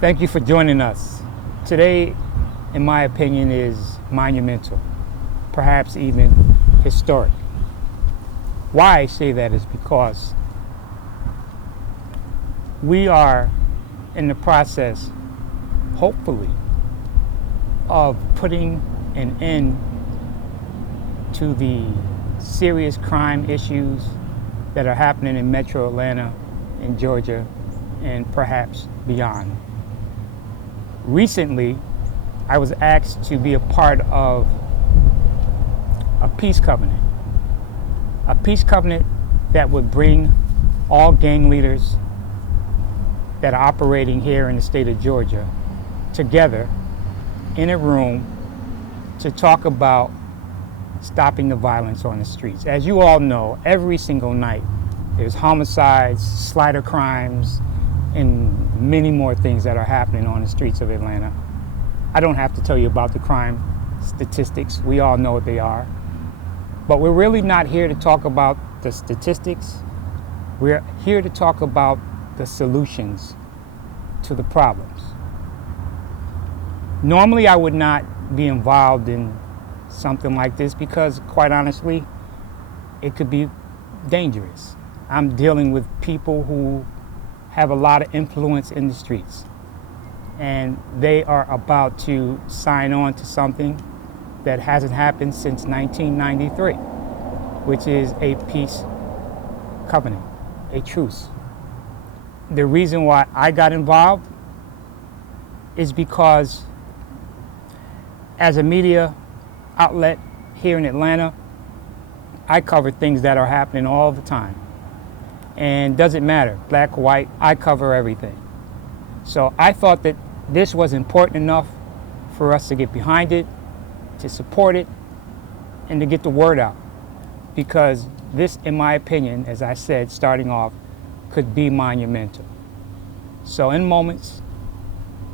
Thank you for joining us. Today, in my opinion, is monumental, perhaps even historic. Why I say that is because we are in the process, hopefully, of putting an end to the serious crime issues that are happening in Metro Atlanta, in Georgia, and perhaps beyond. Recently, I was asked to be a part of a peace covenant that would bring all gang leaders that are operating here in the state of Georgia together in a room to talk about stopping the violence on the streets. As you all know, every single night there's homicides, slighter crimes, and many more things that are happening on the streets of Atlanta. I don't have to tell you about the crime statistics. We all know what they are. But we're really not here to talk about the statistics. We're here to talk about the solutions to the problems. Normally, I would not be involved in something like this because, quite honestly, it could be dangerous. I'm dealing with people who have a lot of influence in the streets, and they are about to sign on to something that hasn't happened since 1993, which is a peace covenant, a truce. The reason why I got involved is because as a media outlet here in Atlanta, I cover things that are happening all the time. And doesn't matter, black, white, I cover everything. So I thought that this was important enough for us to get behind it, to support it, and to get the word out. Because this, in my opinion, as I said, starting off, could be monumental. So in moments,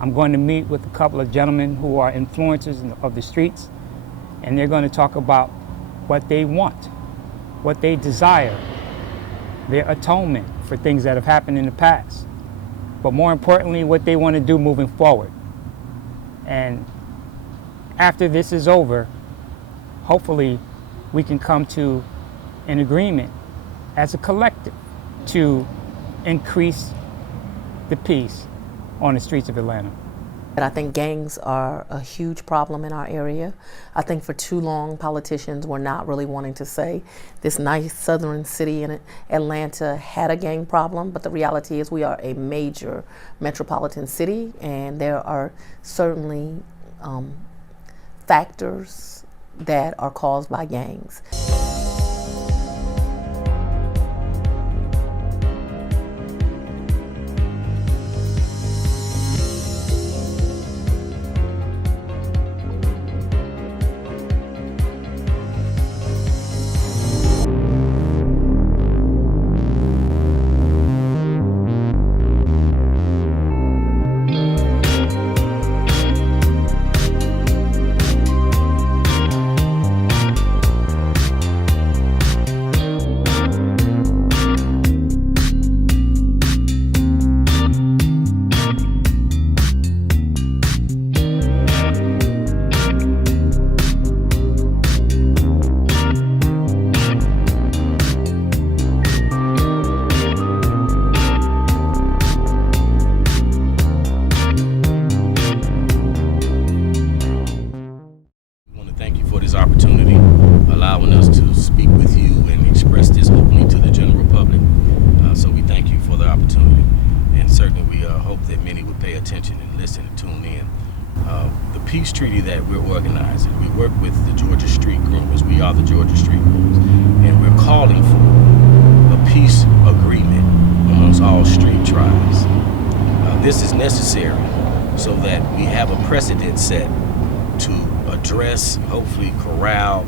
I'm going to meet with a couple of gentlemen who are influencers of the streets, and they're going to talk about what they want, what they desire, their atonement for things that have happened in the past, but more importantly, what they want to do moving forward. And after this is over, hopefully we can come to an agreement as a collective to increase the peace on the streets of Atlanta. I think gangs are a huge problem in our area. I think for too long politicians were not really wanting to say this nice southern city in Atlanta had a gang problem, but the reality is we are a major metropolitan city, and there are certainly factors that are caused by gangs. Opportunity, allowing us to speak with you and express this openly to the general public. So we thank you for the opportunity, and certainly we hope that many would pay attention and listen and tune in. The peace treaty that we're organizing, we work with the Georgia Street Groomers. We are the Georgia Street Groomers, and we're calling for a peace agreement amongst all street tribes. This is necessary so that we have a precedent set to address, hopefully corral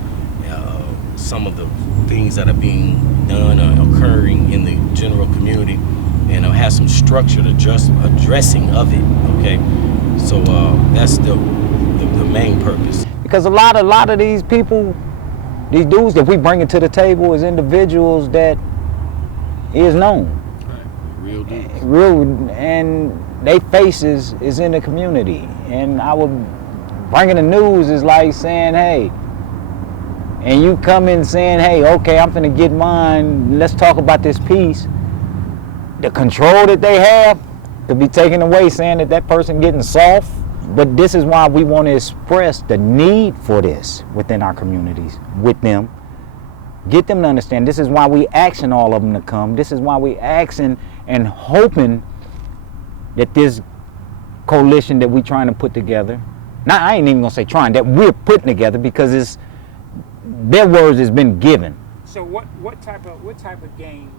some of the things that are being done or occurring in the general community, and have some structured addressing of it. Okay, so that's the main purpose. Because a lot of these people, these dudes that we bring to the table as individuals that is known. Right. Real dudes. and they faces is in the community. And I would bringing the news is like saying, hey, and you come in saying, hey, okay, I'm finna get mine, let's talk about this piece. The control that they have could be taken away, saying that that person getting soft. But this is why we want to express the need for this within our communities, with them. Get them to understand. This is why we asking all of them to come. This is why we asking and hoping that this coalition that we trying to put together, now I ain't even gonna say trying, that we're putting together, because it's their words has been given. So what type of gang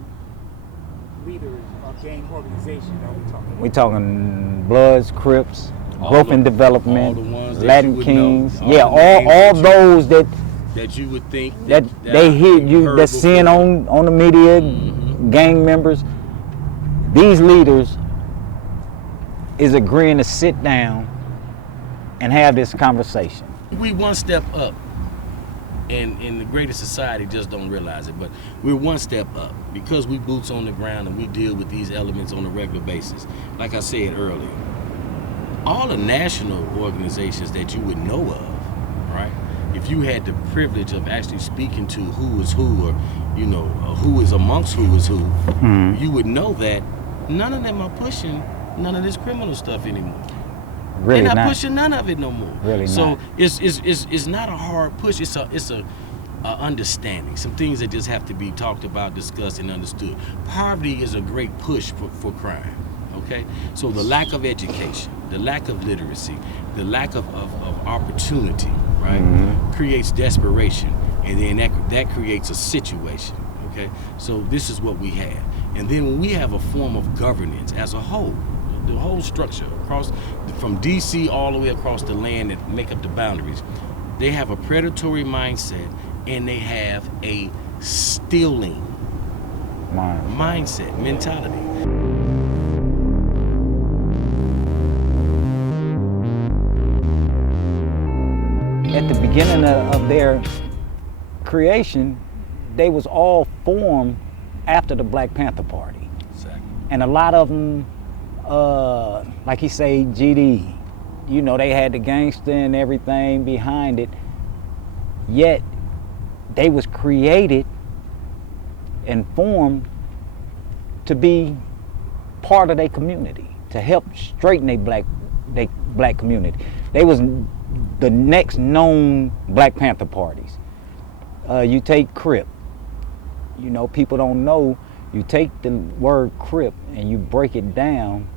leaders or gang organizations are we talking about? We talking Bloods, Crips, All Growth the- and all Development, the ones that Latin you would Kings, know, yeah, all the names all that you- those that you would think that they hear you, heard that seeing before. on the media, Mhm. gang members. These leaders is agreeing to sit down and have this conversation. We one step up, and in the greater society just don't realize it, but we're one step up because we boots on the ground and we deal with these elements on a regular basis. Like I said earlier, all the national organizations that you would know of, right? If you had the privilege of actually speaking to who is who, or who is amongst who is who, you would know that none of them are pushing none of this criminal stuff anymore. Really They're not not. pushing none of it no more. Really so not. it's not a hard push. It's a understanding. Some things that just have to be talked about, discussed, and understood. Poverty is a great push for crime. Okay, so the lack of education, the lack of literacy, the lack of opportunity, right, creates desperation, and then that creates a situation. Okay, so this is what we have, and then when we have a form of governance as a whole, the whole structure across from DC all the way across the land that make up the boundaries, they have a predatory mindset and they have a stealing mindset, mentality. At the beginning of their creation, they was all formed after the Black Panther Party. Exactly. And a lot of them, like he say, GD, they had the gangster and everything behind it, yet they was created and formed to be part of their community, to help straighten their black community. They was the next known Black Panther parties. You take Crip, people don't know, you take the word Crip and you break it down,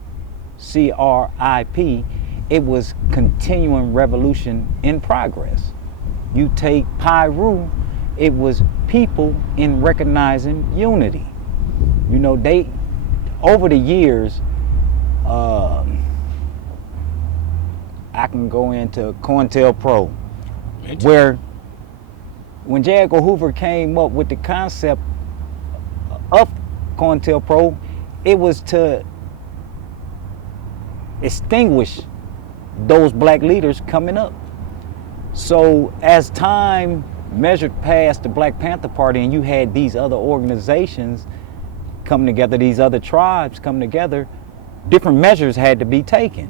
CRIP, it was continuing revolution in progress. You take Pyru, it was people in recognizing unity. They, over the years, I can go into COINTELPRO, where when J. Edgar Hoover came up with the concept of COINTELPRO, it was to extinguish those black leaders coming up. So as time measured past the Black Panther Party and you had these other organizations come together, these other tribes come together, different measures had to be taken.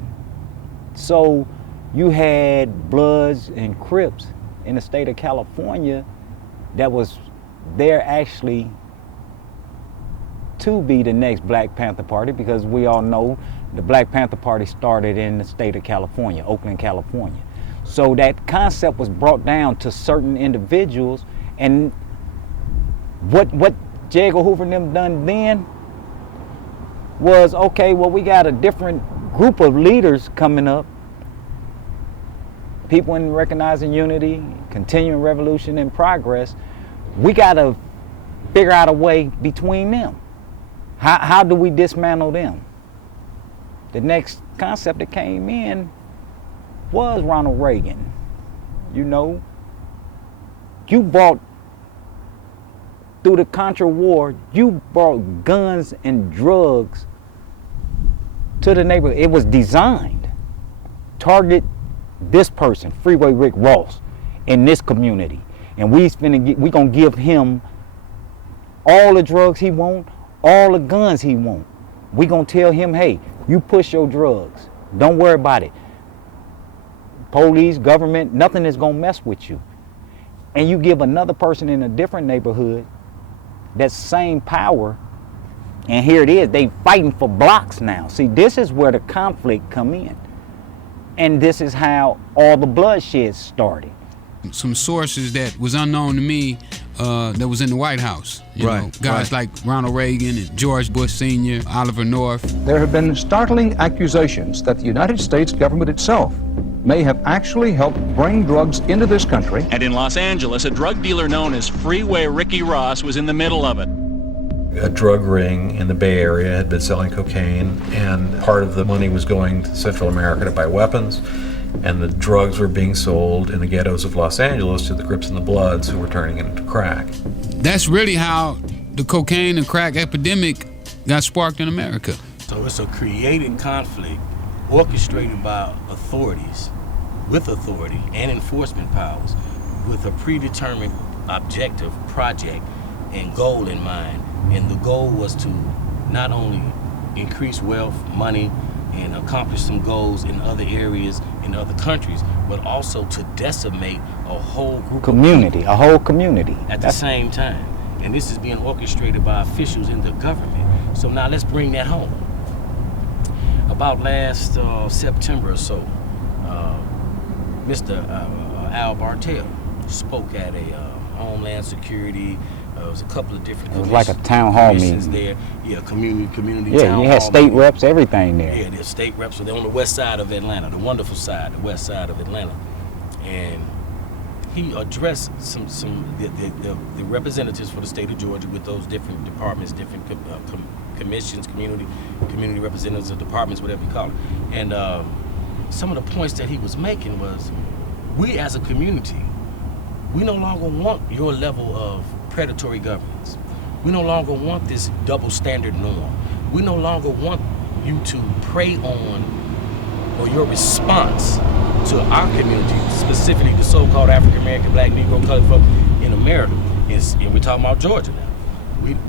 So you had Bloods and Crips in the state of California that was there actually to be the next Black Panther Party, because we all know the Black Panther Party started in the state of California, Oakland, California. So that concept was brought down to certain individuals, and what J. Edgar Hoover and them done then was, okay, well, we got a different group of leaders coming up, people in recognizing unity, continuing revolution in progress. We got to figure out a way between them. How do we dismantle them? The next concept that came in was Ronald Reagan. You brought, through the Contra War, you brought guns and drugs to the neighborhood. It was designed, target this person, Freeway Rick Ross, in this community. And we gonna give him all the drugs he want, all the guns he want. we gonna tell him, hey, you push your drugs. Don't worry about it. Police, government, nothing is gonna mess with you. And you give another person in a different neighborhood that same power, and here it is, they fighting for blocks now. See, this is where the conflict come in. And this is how all the bloodshed started. Some sources that was unknown to me that was in the White House. You know, guys like Ronald Reagan and George Bush Sr., Oliver North. There have been startling accusations that the United States government itself may have actually helped bring drugs into this country. And in Los Angeles, a drug dealer known as Freeway Ricky Ross was in the middle of it. A drug ring in the Bay Area had been selling cocaine, and part of the money was going to Central America to buy weapons, and the drugs were being sold in the ghettos of Los Angeles to the Crips and the Bloods, who were turning it into crack. That's really how the cocaine and crack epidemic got sparked in America. So it's a created conflict orchestrated by authorities, with authority and enforcement powers, with a predetermined objective, project, and goal in mind. And the goal was to not only increase wealth, money, and accomplish some goals in other areas, in other countries, but also to decimate a whole group Community, a whole community. at the same time. And this is being orchestrated by officials in the government. So now let's bring that home. About last September or so, Mr. Al Bartel spoke at a Homeland Security. There was a couple of different It was like a town hall commissions meeting. there. Yeah, community Yeah, town you had hall state meeting. reps, everything there. Yeah, there's state reps. So they're on the west side of Atlanta, the wonderful side, the west side of Atlanta. And he addressed the representatives for the state of Georgia with those different departments, different commissions, community representatives of departments, whatever you call it. And some of the points that he was making was, we as a community, we no longer want your level of predatory governance. We no longer want this double standard norm. We no longer want you to prey on, or your response to our community, specifically the so-called African American, Black, Negro, colored folk in America, and we're talking about Georgia now.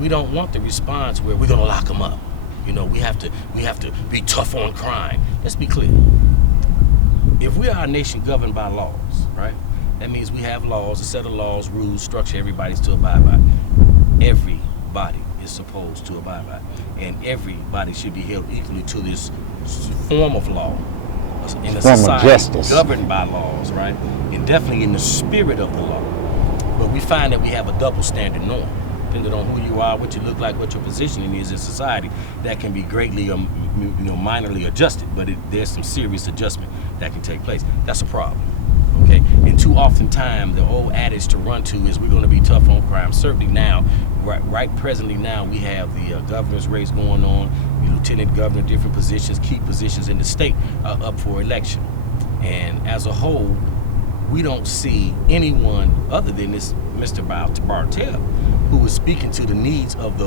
We don't want the response where we're gonna lock them up. You know, we have to be tough on crime. Let's be clear. If we are a nation governed by laws, right? That means we have laws, a set of laws, rules, structure everybody's to abide by. Everybody is supposed to abide by. And everybody should be held equally to this form of law in a society governed by laws, right? And definitely in the spirit of the law. But we find that we have a double standard norm. Depending on who you are, what you look like, what your positioning is in society, that can be greatly, minorly adjusted. But there's some serious adjustment that can take place. That's a problem. Okay, and too often time, the old adage to run to is we're going to be tough on crime. Certainly now, right presently now, we have the governor's race going on, the lieutenant governor, different positions, key positions in the state up for election. And as a whole, we don't see anyone other than this Mr. Bartel, who is speaking to the needs of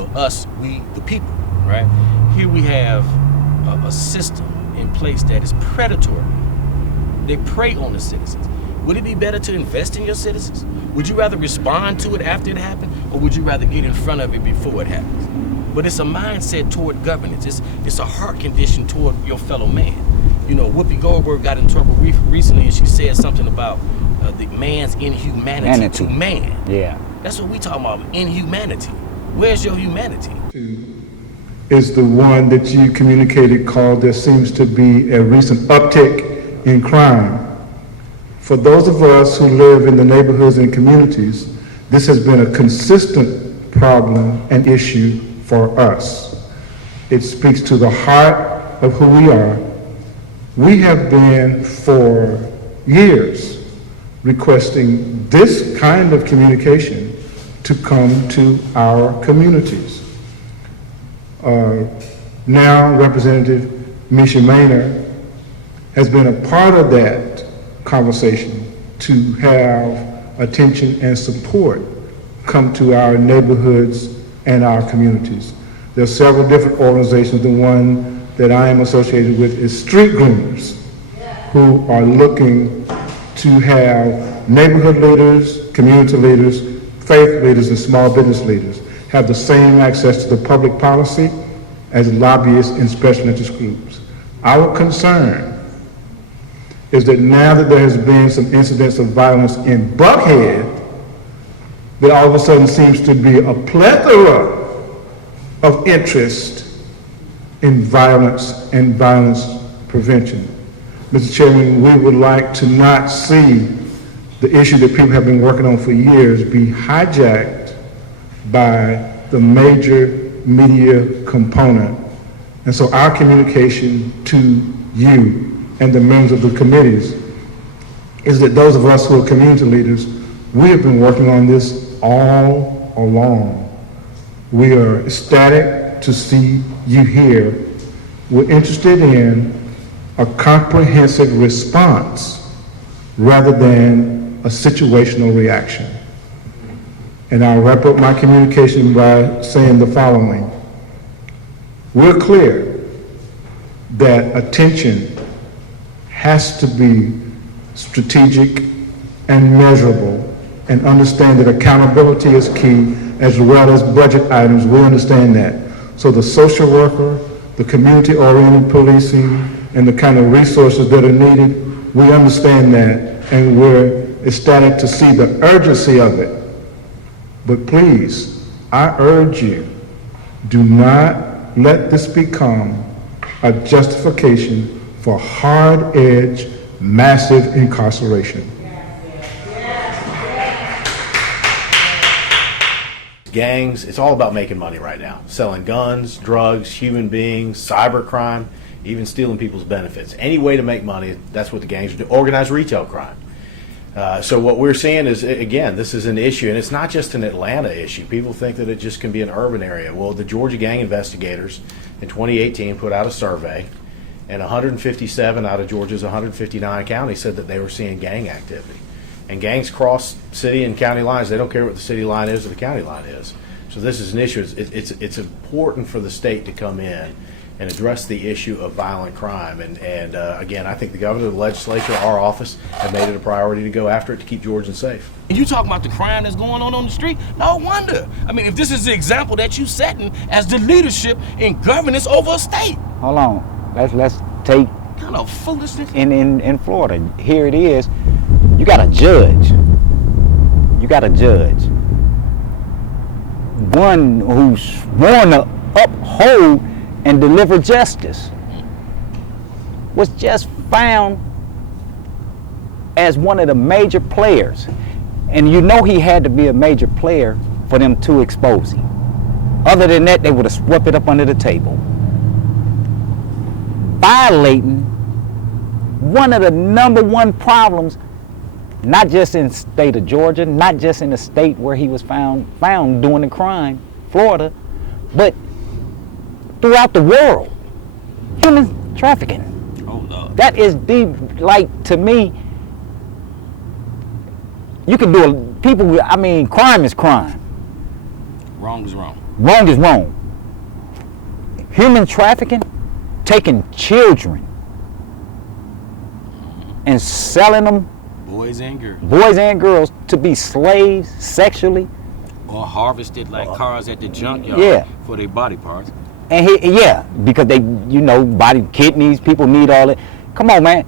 we, the people, right? Here we have a system in place that is predatory. They prey on the citizens. Would it be better to invest in your citizens? Would you rather respond to it after it happened, or would you rather get in front of it before it happens? But it's a mindset toward governance. It's a heart condition toward your fellow man. You know, Whoopi Goldberg got in trouble recently, and she said something about the man's inhumanity to man. Yeah. That's what we talking about, inhumanity. Where's your humanity? Is the one that you communicated called there seems to be a recent uptick in crime. For those of us who live in the neighborhoods and communities, this has been a consistent problem and issue for us. It speaks to the heart of who we are. We have been for years requesting this kind of communication to come to our communities. Now Representative Misha Maynard has been a part of that conversation to have attention and support come to our neighborhoods and our communities. There are several different organizations. The one that I am associated with is Street Groomers, who are looking to have neighborhood leaders, community leaders, faith leaders, and small business leaders have the same access to the public policy as lobbyists and special interest groups. Our concern is that now that there has been some incidents of violence in Buckhead, there all of a sudden seems to be a plethora of interest in violence and violence prevention. Mr. Chairman, we would like to not see the issue that people have been working on for years be hijacked by the major media component. And so our communication to you and the members of the committees is that those of us who are community leaders, we have been working on this all along. We are ecstatic to see you here. We're interested in a comprehensive response rather than a situational reaction. And I'll wrap up my communication by saying the following. We're clear that attention has to be strategic and measurable, and understand that accountability is key, as well as budget items. We understand that. So the social worker, the community-oriented policing, and the kind of resources that are needed, we understand that, and we're ecstatic to see the urgency of it. But please, I urge you, do not let this become a justification for hard-edged, massive incarceration. Gangs, it's all about making money right now. Selling guns, drugs, human beings, cybercrime, even stealing people's benefits. Any way to make money, that's what the gangs do. Organized retail crime. So what we're seeing is, again, this is an issue, and it's not just an Atlanta issue. People think that it just can be an urban area. Well, the Georgia gang investigators in 2018 put out a survey, and 157 out of Georgia's 159 counties said that they were seeing gang activity. And gangs cross city and county lines. They don't care what the city line is or the county line is. So this is an issue. It's important for the state to come in and address the issue of violent crime. And again, I think the governor, the legislature, our office have made it a priority to go after it to keep Georgians safe. And you talk about the crime that's going on the street? No wonder. I mean, if this is the example that you setting as the leadership in governance over a state. Hold on. Let's take Kind of foolishness. in Florida. Here it is. You got a judge. You got a judge. One who's sworn to uphold and deliver justice was just found as one of the major players. And you know he had to be a major player for them to expose him. Other than that, they would have swept it up under the table. Violating one of the #1 problems, not just in the state of Georgia, not just in the state where he was found doing the crime, Florida, but throughout the world. Human trafficking. Oh, Lord. That is to me, you can do crime is crime. Wrong is wrong. Wrong is wrong. Human trafficking, taking children and selling them, Boys and girls, to be slaves sexually. or harvested like cars at the junkyard for their body parts. And because they, body kidneys, people need all that. Come on, man.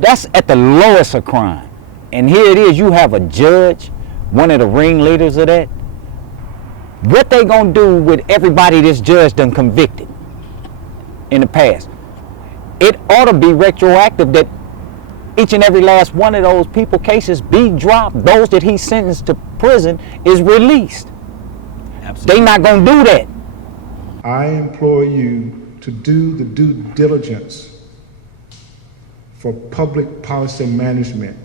That's at the lowest of crime. And here it is, you have a judge, one of the ringleaders of that. What they gonna do with everybody this judge done convicted in the past? It ought to be retroactive, that each and every last one of those people cases be dropped. Those that he sentenced to prison is released. Absolutely. They not gonna do that. I implore you to do the due diligence for public policy management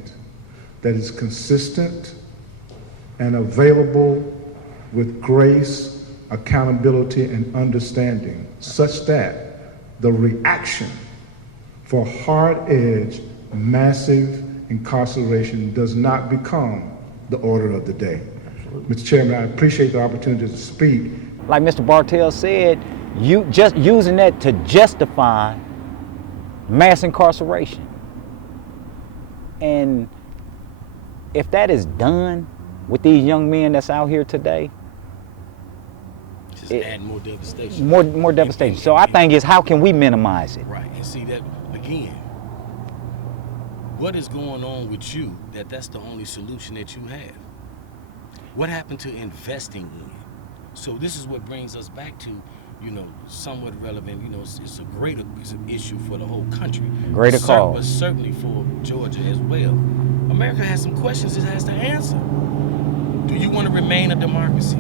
that is consistent and available with grace, accountability, and understanding, such that the reaction for hard-edged, massive incarceration does not become the order of the day. Mr. Chairman, I appreciate the opportunity to speak. Like Mr. Bartell said, you just using that to justify mass incarceration. And if that is done with these young men that's out here today, Just add more devastation. More devastation. So I think it's how can we minimize it? Right, and see that again. What is going on with you that's the only solution that you have? What happened to investing in? So this is what brings us back to, somewhat relevant. It's an issue for the whole country. Greater cause. But certainly for Georgia as well. America has some questions it has to answer. Do you want to remain a democracy?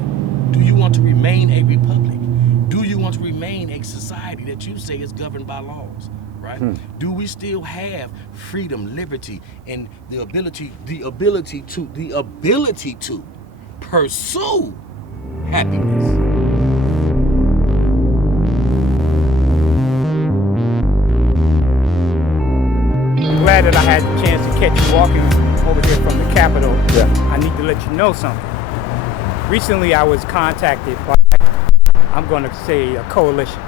Do you want to remain a republic? Do you want to remain a society that you say is governed by laws? Right? Do we still have freedom, liberty, and the ability to pursue happiness? I'm glad that I had the chance to catch you walking over here from the Capitol. Yeah. I need to let you know something. Recently, I was contacted by, I'm going to say, a coalition.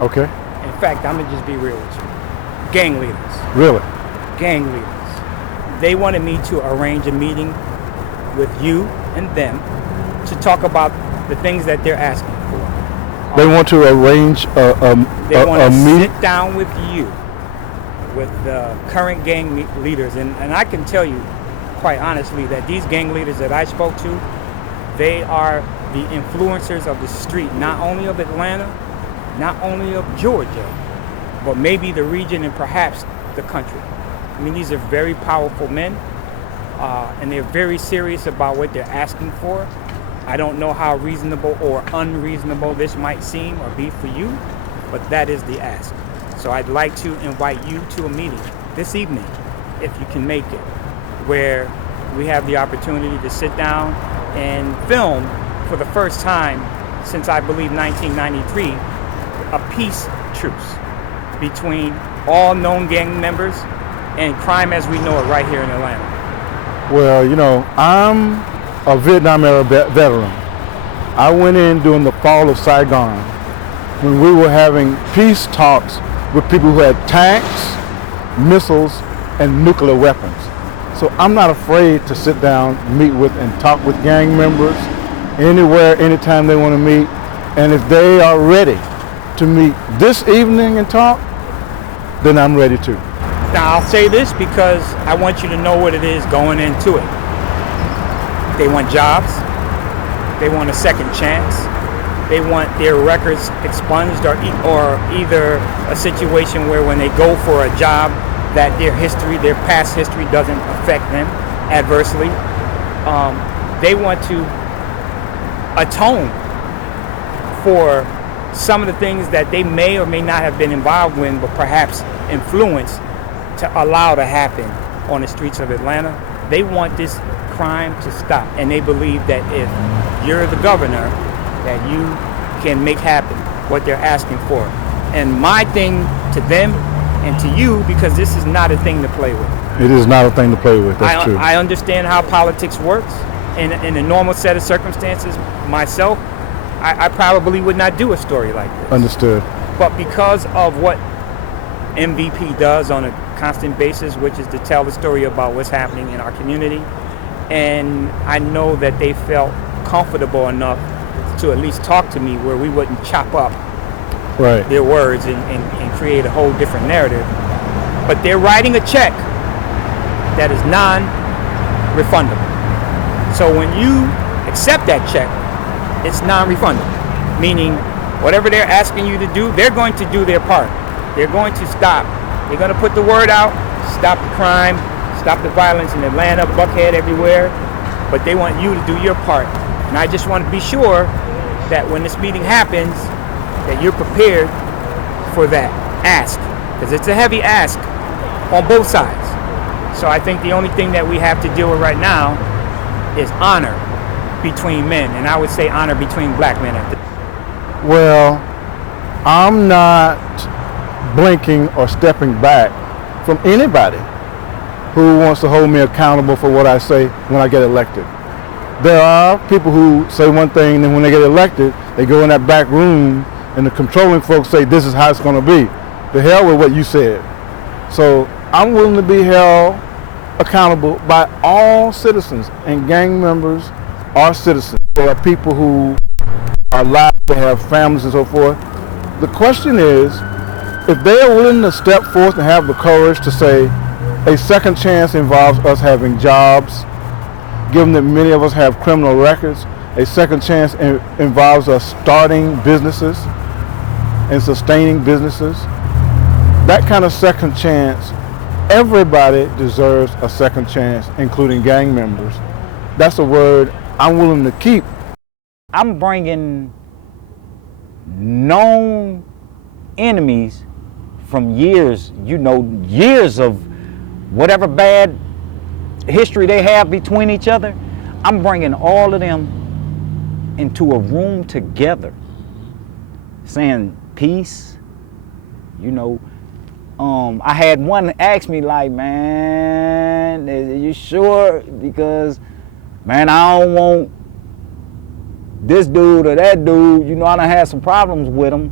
Okay. In fact, I'm going to just be real with you. Gang leaders. Really? Gang leaders. They wanted me to arrange a meeting with you and them to talk about the things that they're asking for. They want to arrange They want a to meet. sit down with you, with the current gang leaders. And I can tell you, quite honestly, that these gang leaders that I spoke to, they are the influencers of the street, not only of Atlanta, not only of Georgia, but maybe the region and perhaps the country. I mean, these are very powerful men, and they're very serious about what they're asking for. I don't know how reasonable or unreasonable this might seem or be for you, but that is the ask. So I'd like to invite you to a meeting this evening, if you can make it, where we have the opportunity to sit down and film for the first time since I believe 1993, a peace truce between all known gang members and crime as we know it right here in Atlanta. Well, I'm a Vietnam era veteran. I went in during the fall of Saigon when we were having peace talks with people who had tanks, missiles, and nuclear weapons. So I'm not afraid to sit down, meet with, and talk with gang members anywhere, anytime they want to meet. And if they are ready to meet this evening and talk, then I'm ready to. Now I'll say this because I want you to know what it is going into it. They want jobs. They want a second chance. They want their records expunged or either a situation where when they go for a job that their past history doesn't affect them adversely. They want to atone for some of the things that they may or may not have been involved in, but perhaps influenced to allow to happen on the streets of Atlanta. They want this crime to stop, and they believe that if you're the governor, that you can make happen what they're asking for. And my thing to them and to you, because this is not a thing to play with. It is not a thing to play with, that's true. I understand how politics works. In a normal set of circumstances, myself, I probably would not do a story like this. Understood. But because of what MVP does on a constant basis, which is to tell the story about what's happening in our community, and I know that they felt comfortable enough to at least talk to me where we wouldn't chop up their words and create a whole different narrative. But they're writing a check that is non-refundable. So when you accept that check, it's non-refundable, meaning whatever they're asking you to do, they're going to do their part. They're going to stop. They're going to put the word out, stop the crime, stop the violence in Atlanta, Buckhead, everywhere, but they want you to do your part. And I just want to be sure that when this meeting happens, that you're prepared for that ask, because it's a heavy ask on both sides. So I think the only thing that we have to deal with right now is honor between men, and I would say honor between black men. Well, I'm not blinking or stepping back from anybody who wants to hold me accountable for what I say when I get elected. There are people who say one thing, and then when they get elected, they go in that back room and the controlling folks say this is how it's going to be. The hell with what you said. So I'm willing to be held accountable by all citizens, and gang members are citizens. There are people who are liable they have families and so forth. The question is, if they are willing to step forth and have the courage to say, a second chance involves us having jobs, given that many of us have criminal records, a second chance involves us starting businesses and sustaining businesses. That kind of second chance, everybody deserves a second chance, including gang members. That's a word I'm willing to keep. I'm bringing known enemies from years, years of whatever bad history they have between each other. I'm bringing all of them into a room together, saying peace. I had one ask me like, man, are you sure? Because, man, I don't want this dude or that dude. I done had some problems with them.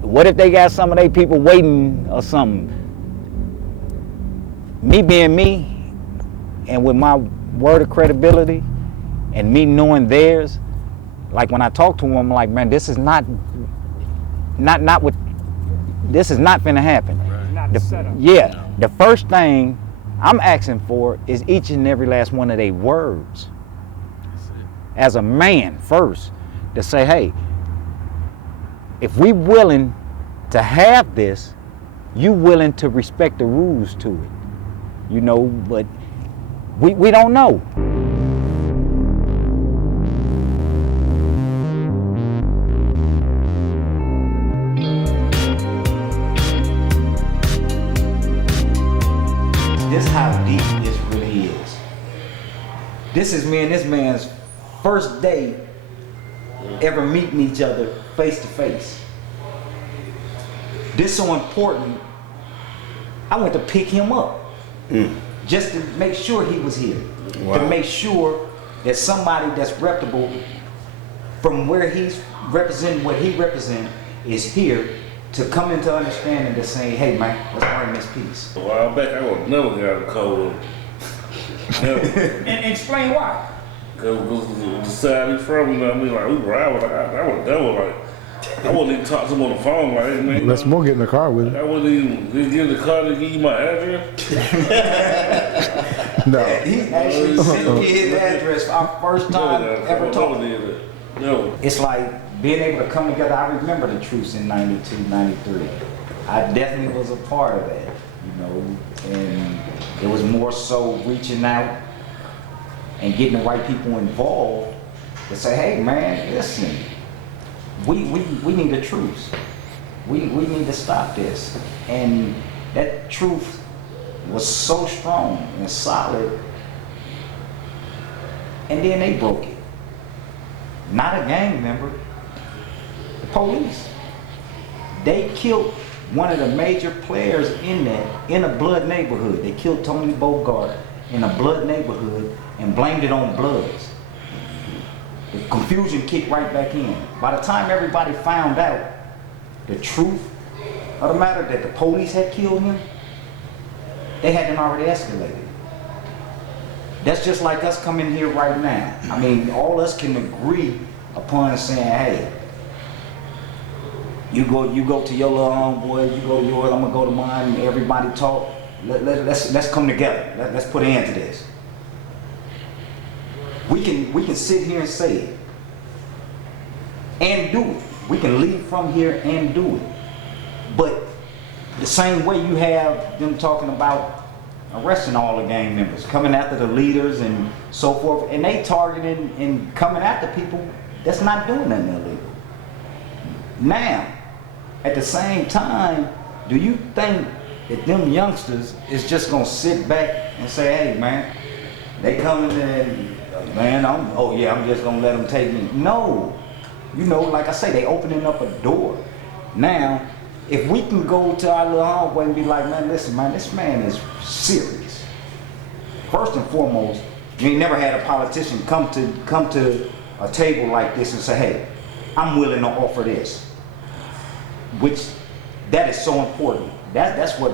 What if they got some of their people waiting or something? Me being me, and with my word of credibility, and me knowing theirs, like when I talk to them, I'm like, man, this is not what. This is not finna happen. Not the setup. Yeah, the first thing I'm asking for is each and every last one of their words. As a man first, to say, hey, if we willing to have this, you willing to respect the rules to it. But we don't know. This is how deep this really is. This is me and this man's first day ever meeting each other face to face. This so important, I went to pick him up just to make sure he was here. Wow. To make sure that somebody that's reputable from where he's representing what he represents is here to come into understanding to say, hey man, let's bring this peace. A while back, I would never got a cold. Never. And explain why. Because the side he's from, like, we ride with, I would never, I wouldn't even talk to him on the phone, like, hey, man. Let's more get in the car with I him. wouldn't even get in the car to give you my address. No. He actually sent me his address for our first time ever talking. No. It's like being able to come together. I remember the truce in 92, 93. I definitely was a part of that, and it was more so reaching out and getting the right people involved to say, hey man, listen, we need a truce. We need to stop this. And that truth was so strong and solid, and then they broke it. Not a gang member, the police. They killed one of the major players in a blood neighborhood. They killed Tony Bogart in a blood neighborhood and blamed it on Bloods. The confusion kicked right back in. By the time everybody found out the truth of the matter, that the police had killed him, they hadn't already escalated. That's just like us coming here right now. I mean, all us can agree upon saying, hey, you go to your little homeboy, you go to yours, I'm gonna go to mine, and everybody talk. Let's come together. Let's put an end to this. We can sit here and say it and do it. We can leave from here and do it. But the same way you have them talking about arresting all the gang members, coming after the leaders and so forth, and they targeting and coming after people that's not doing nothing illegal. Now, at the same time, do you think that them youngsters is just gonna sit back and say, hey man, they coming and man, I'm just gonna let them take me? No, like I say, they opening up a door. Now, if we can go to our little homeboy and be like, man, listen, man, this man is serious. First and foremost, you ain't never had a politician come to a table like this and say, hey, I'm willing to offer this. Which That is so important. That's what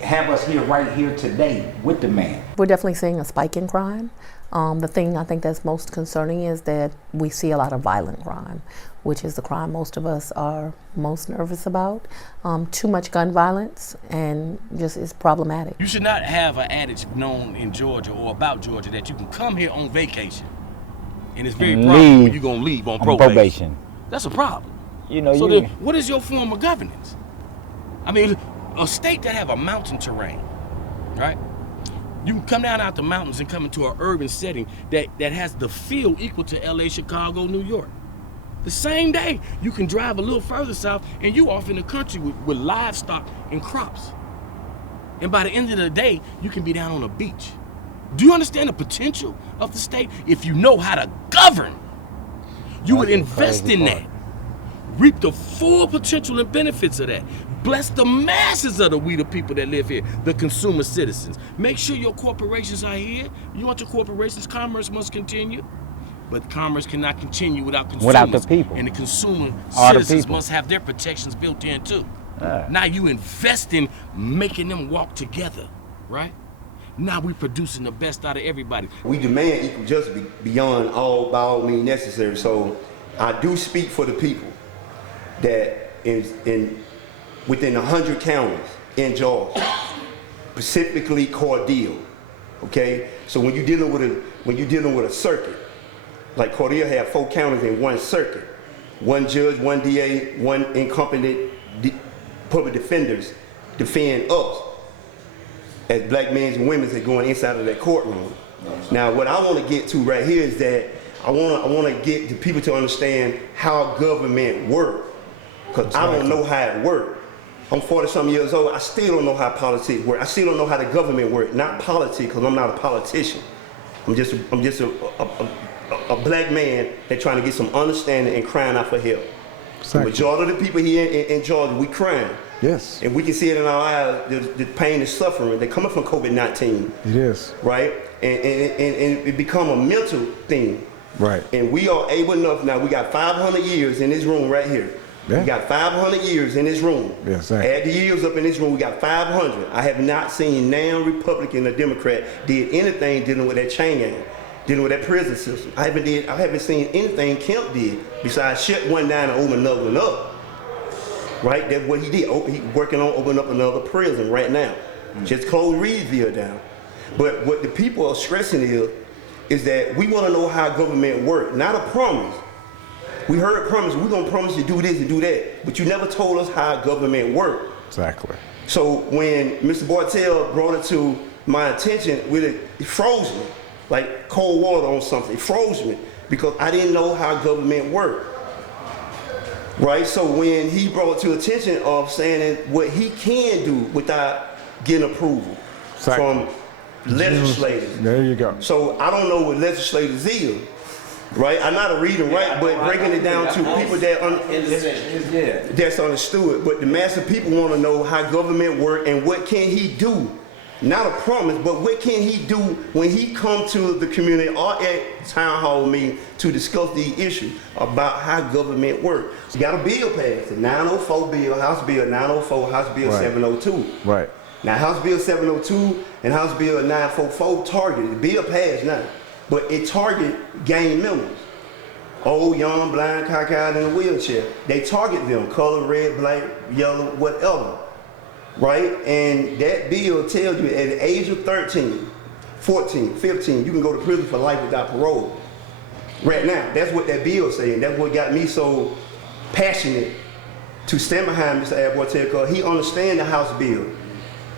have us here right here today with the man. We're definitely seeing a spike in crime. The thing I think that's most concerning is that we see a lot of violent crime, which is the crime most of us are most nervous about. Too much gun violence and just is problematic. You should not have an adage known in Georgia or about Georgia that you can come here on vacation and it's very probable when you're going to leave on probation. That's a problem. You know, so then, what is your form of governance? I mean, a state that have a mountain terrain, right? You can come down out the mountains and come into an urban setting that has the feel equal to LA, Chicago, New York. The same day, you can drive a little further south and you off in the country with livestock and crops. And by the end of the day, you can be down on a beach. Do you understand the potential of the state? If you know how to govern, you would invest in that. Reap the full potential and benefits of that. Bless the masses of the people that live here, the consumer citizens. Make sure your corporations are here. You want your corporations, commerce must continue. But commerce cannot continue without consumers. Without the people. And the consumer citizens must have their protections built in too. Now you invest in making them walk together, right? Now we're producing the best out of everybody. We demand equal justice beyond by all means necessary. So I do speak for the people that within 100 counties in Georgia, specifically Cordell. Okay, so when you're dealing with a circuit, like Cordell had 4 counties in one circuit, one judge, one DA, one incompetent public defenders defend us as black men and women that going inside of that courtroom. Now, what I want to get to right here is that I want to get the people to understand how government works, because I don't know how it works. I'm 40-something years old. I still don't know how politics work. I still don't know how the government works. Not politics, because I'm not a politician. I'm just a black man that's trying to get some understanding and crying out for help. Exactly. The majority of the people here in Georgia, we crying. Yes. And we can see it in our eyes, the pain and suffering. They're coming from COVID-19. It is. Right? And it become a mental thing. Right. And we are able enough now. We got 500 years in this room right here. Yeah. We got 500 years in this room. Yeah, exactly. Add the years up in this room, we got 500. I have not seen now Republican or Democrat did anything dealing with that chain gang, dealing with that prison system. I haven't seen anything Kemp did besides shut one down and open another one up. Right? That's what he did. He's working on opening up another prison right now. Just close Reedville down. But what the people are stressing is that we want to know how government works, not a promise. We heard promise, we're going to promise you do this and do that, but you never told us how government works. Exactly. So when Mr. Bartell brought it to my attention, it froze me, like cold water on something. It froze me because I didn't know how government worked. Right? So when he brought to attention of saying what he can do without getting approval from legislators. There you go. So I don't know what legislators is. Right, I'm not a read and write, but breaking it down to people that's understood. But the mass of people want to know how government work and what can he do. Not a promise, but what can he do when he come to the community or at town hall meeting to discuss the issue about how government work. You got a bill passed, a 904 bill, House Bill 904, House Bill 702. Right. Now House Bill 702 and House Bill 944 targeted. The bill passed now. But it target gang members. Old, young, blind, cockeyed in a wheelchair. They target them, color, red, black, yellow, whatever. Right? And that bill tells you at the age of 13, 14, 15, you can go to prison for life without parole. Right now, that's what that bill is saying. That's what got me so passionate to stand behind Mr. Bartell, because he understands the House bill.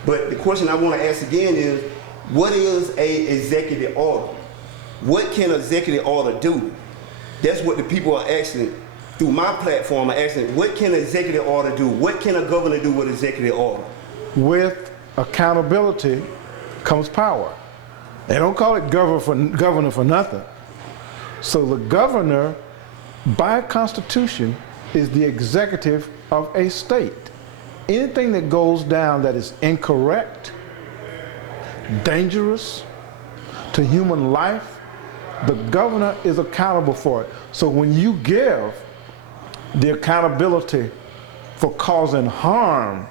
But the question I want to ask again is, what is an executive order? What can an executive order do? That's what the people are asking through my platform. I'm asking, what can an executive order do? What can a governor do with executive order? With accountability comes power. They don't call it governor for nothing. So the governor, by constitution, is the executive of a state. Anything that goes down that is incorrect, dangerous to human life, the governor is accountable for it. So when you give the accountability for causing harm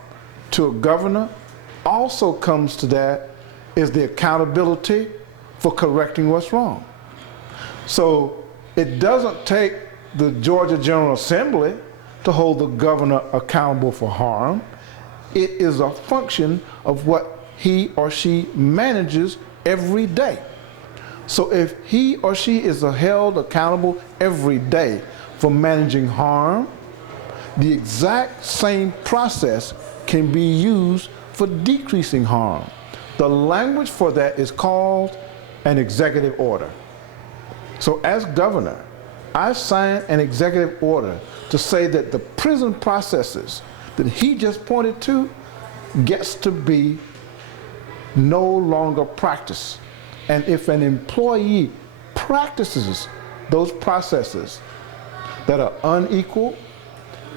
to a governor also comes to that is the accountability for correcting what's wrong. So it doesn't take the Georgia General Assembly to hold the governor accountable for harm. It is a function of what he or she manages every day. So if he or she is held accountable every day for managing harm, the exact same process can be used for decreasing harm. The language for that is called an executive order. So as governor, I signed an executive order to say that the prison processes that he just pointed to gets to be no longer practiced. And if an employee practices those processes that are unequal,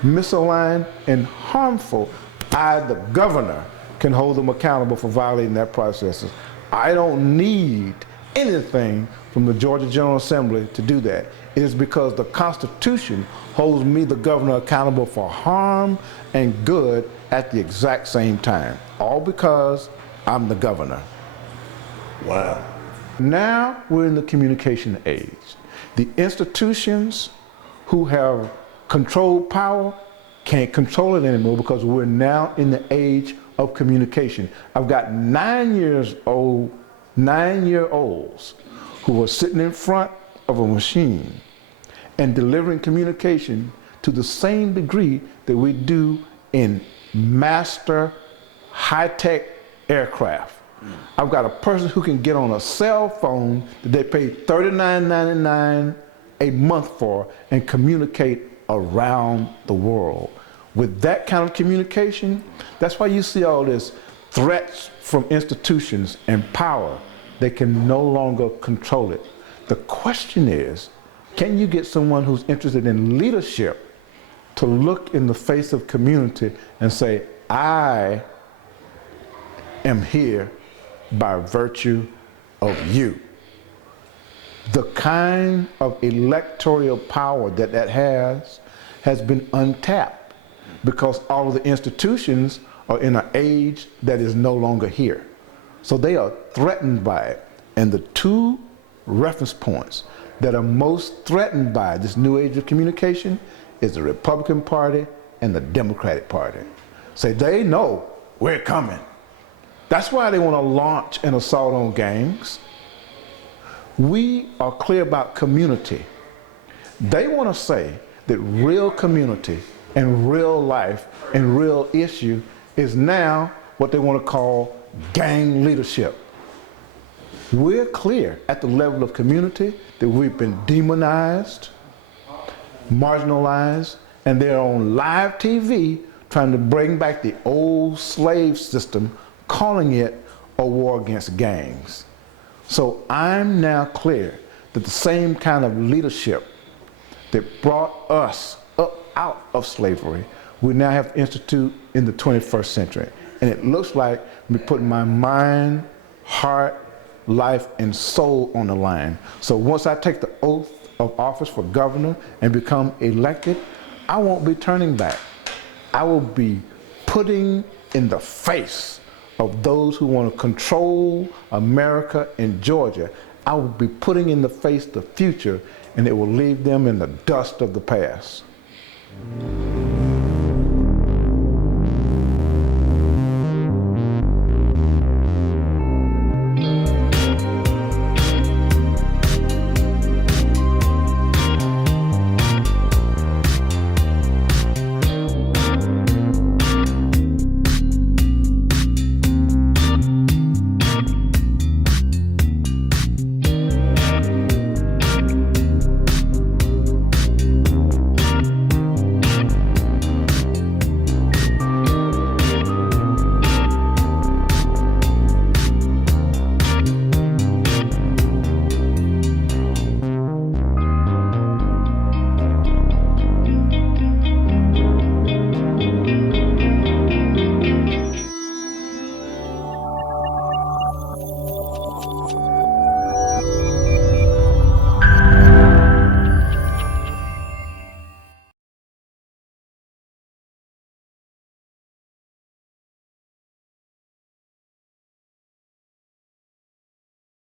misaligned, and harmful, I, the governor, can hold them accountable for violating that processes. I don't need anything from the Georgia General Assembly to do that. It is because the Constitution holds me, the governor, accountable for harm and good at the exact same time. All because I'm the governor. Wow. Now we're in the communication age. The institutions who have controlled power can't control it anymore because we're now in the age of communication. I've got 9-year-olds who are sitting in front of a machine and delivering communication to the same degree that we do in master high-tech aircraft. I've got a person who can get on a cell phone that they pay $39.99 a month for and communicate around the world. With that kind of communication, that's why you see all this threats from institutions and power. They can no longer control it. The question is, can you get someone who's interested in leadership to look in the face of community and say, I am here by virtue of you? The kind of electoral power that has been untapped because all of the institutions are in an age that is no longer here. So they are threatened by it. And the two reference points that are most threatened by this new age of communication is the Republican Party and the Democratic Party. Say they know we're coming. That's why they want to launch an assault on gangs. We are clear about community. They want to say that real community and real life and real issue is now what they want to call gang leadership. We're clear at the level of community that we've been demonized, marginalized, and they're on live TV trying to bring back the old slave system, calling it a war against gangs. So I'm now clear that the same kind of leadership that brought us up out of slavery, we now have to institute in the 21st century. And it looks like me putting my mind, heart, life, and soul on the line. So once I take the oath of office for governor and become elected, I won't be turning back. I will be putting in the face of those who want to control America and Georgia. I will be putting in the face the future, and it will leave them in the dust of the past.